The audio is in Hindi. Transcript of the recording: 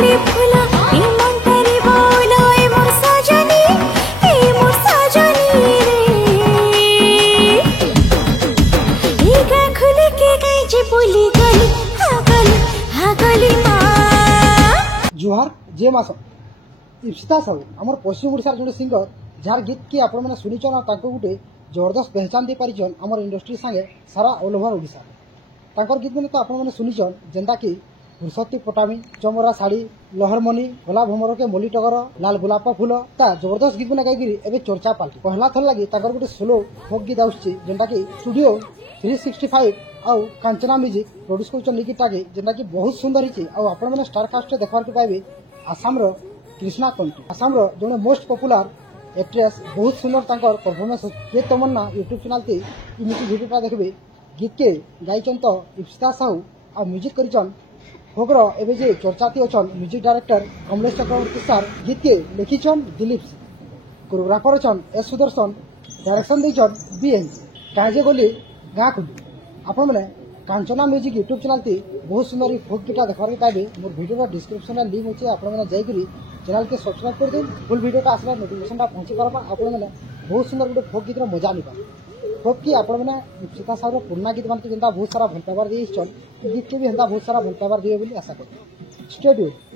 कली फूला ए मन तारी बोला ए मोर सजनी रे ए गा खुले के गई जे बोली गली हा गली मां जुहार जे मास इप्सिता साहू आमर पश्चिम ओडिशा जोड़े सिंगर जार गीत की आपण मैंने शुनिचन और गोटे जबरदस्त पहचान दे पारिछन आमर इंडस्ट्री संगे सारा ऑल ओवर ओडिशा तांकर गीत मैंने तो आपण मैंने शुनिचन जेंता कि पुरुषोत्ती पटामी चमरा शाड़ी लहरमनी भोला भमर के मोली टगर लाल गुलाप फूल ता जबरदस्त गीत मैंने गायकरी एबे चर्चा पाल्टी पहला थर लगी तांकर गोटे सोलो फोक गीत आउछि जेंता कि स्टूडियो 365 आउ कांचना म्यूजिक प्रोड्यूस करछन लिखिता के जेंता कि बहुत सुंदर हिची आउ आपण मैंने स्टार कास्ट देखबार के पाइबे आसाम रो कृष्णा कंटी आसाम रो जने मोस्ट पॉपुलर एक्ट्रेस बहुत सुंदर तांकर परफॉर्मेंस ये तमन्ना यूट्यूब चैनल ते इमिति वीडियोटा देखबे गीत के गायचन तो इप्सिता साहू आ म्यूजिक करिचन फोग्र एबे जे चर्चाती अछन music director Kamlesh Chakraborty sir गीत के लिखिचन दिलीप कोरियोग्राफर अछन एस सुदर्शन डायरेक्शन देचन बीएन काजे गोली गाँ खुली आपण माने कांचना म्यूजिक यूट्यूब चैनल ते बहुत सुंदर फोक गीता देखबार पाइबे मोर वीडियो डिस्क्रिप्शन में लिंक अछि आपण माने जाई करी चैनल के सब्सक्राइब कर देन फुल वीडियो का आसला नोटिफिकेशन पहुंची पारबा आपण माने बहुत सुंदर गोटे फोक गीत मजा नि पाबे फोक की आपण माने इप्सिता साहब पुराना गीत मानते जेंता बहुत सारा भल पावर देइछन गीत के भी हेंता बहुत सारा भल पावर दिए बोली आशा करते स्टे ट्यून्ड।